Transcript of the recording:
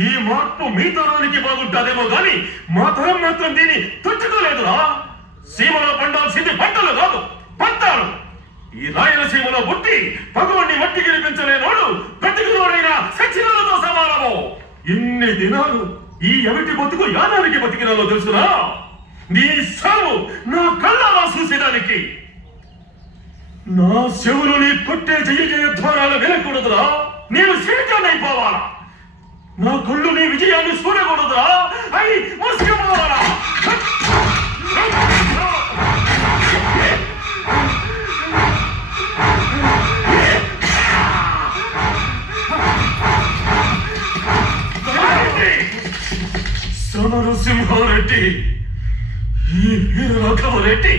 ఈ మార్పు మీ తరానికి బాగుంటాదేమో గాని మా తరం మాత్రం దీన్ని తట్టుకోలేదురా. సీమలో పండాల్సింది పంటలు కాదు, పంటాలు. ఈ రాయలసీమలో పుట్టి భగవాన్ని మట్టి గిరిపించలేనోడు బ్రతికినోడైనా సచ్చినాలతో సమానము. ఇన్ని దినాలు ఈ ఎవిటి బతుకు యాదానికి బతికినాలో తెలుసునా? నీ సావు నా కళ్ళలా చూసేదానికి. నా చెవులు నీ కొట్టే జయ ద్వారాలు వినకూడదురా. నేను శీఘ్రమైపోవాలా. నా కళ్ళు నీ విజయాన్ని చూడకూడదురా. అయి మూసుకుపోవాలా. సమరసింహారెడ్డి, ఈ వీర రాఘవరెడ్డి